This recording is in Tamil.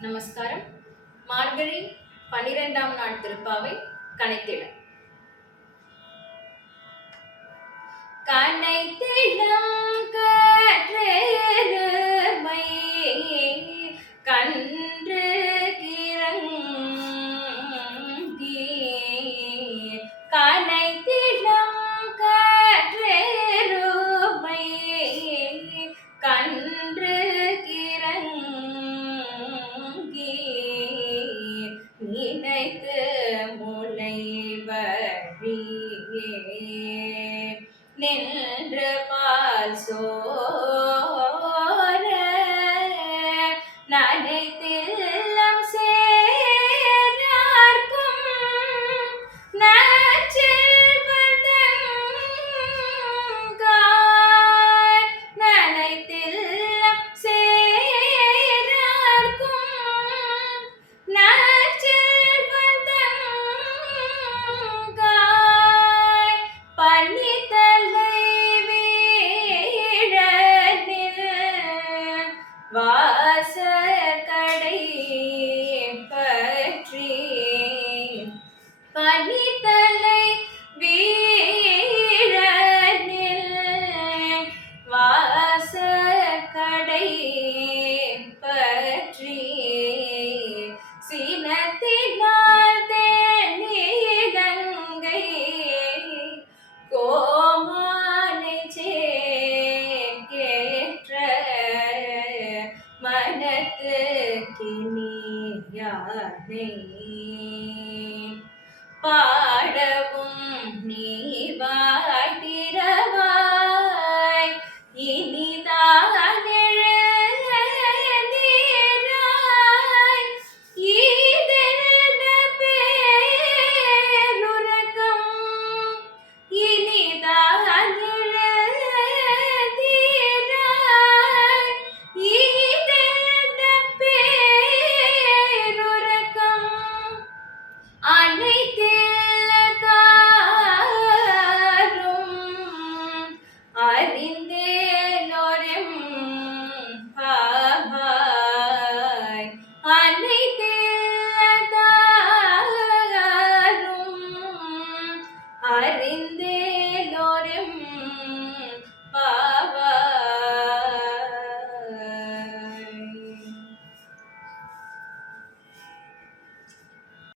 நமஸ்காரம். மார்கழி பனிரெண்டாம் நாள் திருப்பாவை கனைத்திட. கனைத்திடம் கற்றெருமை கண் நினைத்து முனை வழியே நின்று பால் சோ श्री கிணியானை பாடவும் நீ